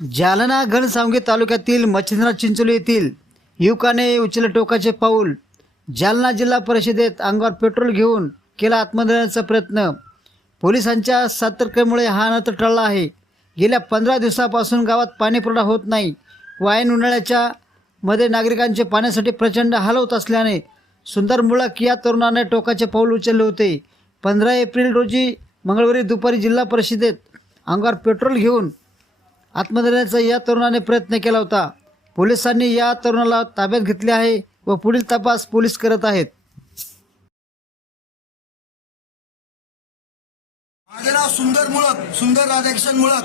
जालना घनसावंगी तालुक्यातील मच्छिंद्रा चिंचोली येथील युवकाने उचलले टोकाचे पाऊल. जालना जिल्हा परिषदेत अंगावर पेट्रोल घेऊन केला आत्मदहनाचा प्रयत्न. पोलिसांच्या सतर्कतेमुळे हा अनर्थ टळला आहे. गेल्या पंधरा दिवसापासून गावात पाणीपुरवठा होत नाही. वायन उन्हाळ्याच्या मध्ये नागरिकांचे पाण्यासाठी प्रचंड हाल होत असल्याने सुंदर मुळक या तरुणाने टोकाचे पाऊल उचलले होते. पंधरा एप्रिल रोजी मंगळवारी दुपारी जिल्हा परिषदेत अंगावर पेट्रोल घेऊन आत्मदहनाचा या तरुणाने प्रयत्न केला होता. पोलिसांनी या तरुणाला ताब्यात घेतले आहे व पुढील तपास पोलीस करत आहेत. माझे नाव सुंदर मुळक सुंदर राधाकिशन मुळक.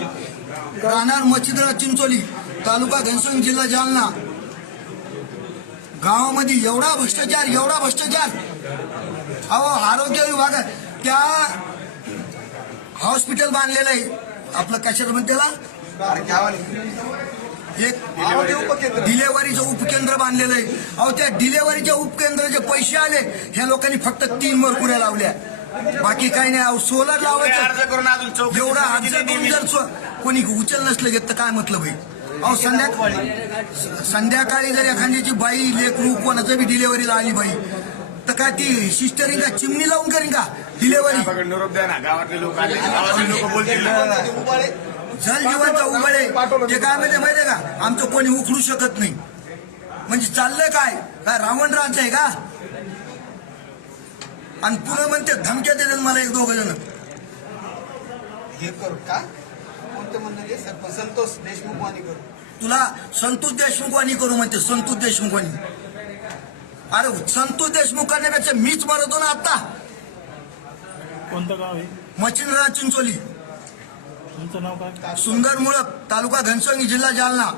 राहणार मच्छिंद्र चिंचोली तालुका घनसंग जिल्हा जालना. गावामध्ये एवढा भ्रष्टाचार एवढा भ्रष्टाचार. अहो आरोग्य विभाग त्या हॉस्पिटल बांधलेलं आहे. आपलं कशाला म्हणतेला एक डिलेव्हरीचं उपकेंद्र बांधलेलं आहे. अहो त्या डिलेव्हरीच्या उपकेंद्राचे पैसे आले. ह्या लोकांनी फक्त तीन मरकुऱ्या लावल्या. बाकी काही नाही. अहो सोलर लावायचं. अर्ज करून अजून चौकशी एवढा अर्ज करून. जर कोणी उचल नसलं घेत तर काय म्हटलं भाई अहो संध्याकाळी संध्याकाळी जर एखाद्याची बाई लेकरू कोणाचं बी डिलेव्हरीला आली बाई तर काय ती सिस्टरिंग का? चिमणी लावून करीन का? डिलेव्हरी साहेबाकडे निरोप द्या ना. गावातले लोक आले. गावातले लोक बोलतील. जल जीवनचा उघडे ते काय माहिती माहितीये का? आमचं कोणी उखडू शकत नाही. म्हणजे चाललंय काय? काय रावण राज्य आहे का? आणि पुन्हा म्हणते धमक्या देतात मला एक दोघ जण. हे करू का? कोणतं म्हणणं संतोष देशमुख वाणी करू. तुला संतोष देशमुखवाणी करू म्हणते संतोष देशमुखवाणी अरे संतोष देशमुख करण्यापेक्षा मीच मरतो ना आता. कोणतं गाव आहे? मच्छिंद्रनाथ चिंचोली. तुमचं नाव काय? सुंदर मुळक तालुका घनसंगी जिल्हा जालना.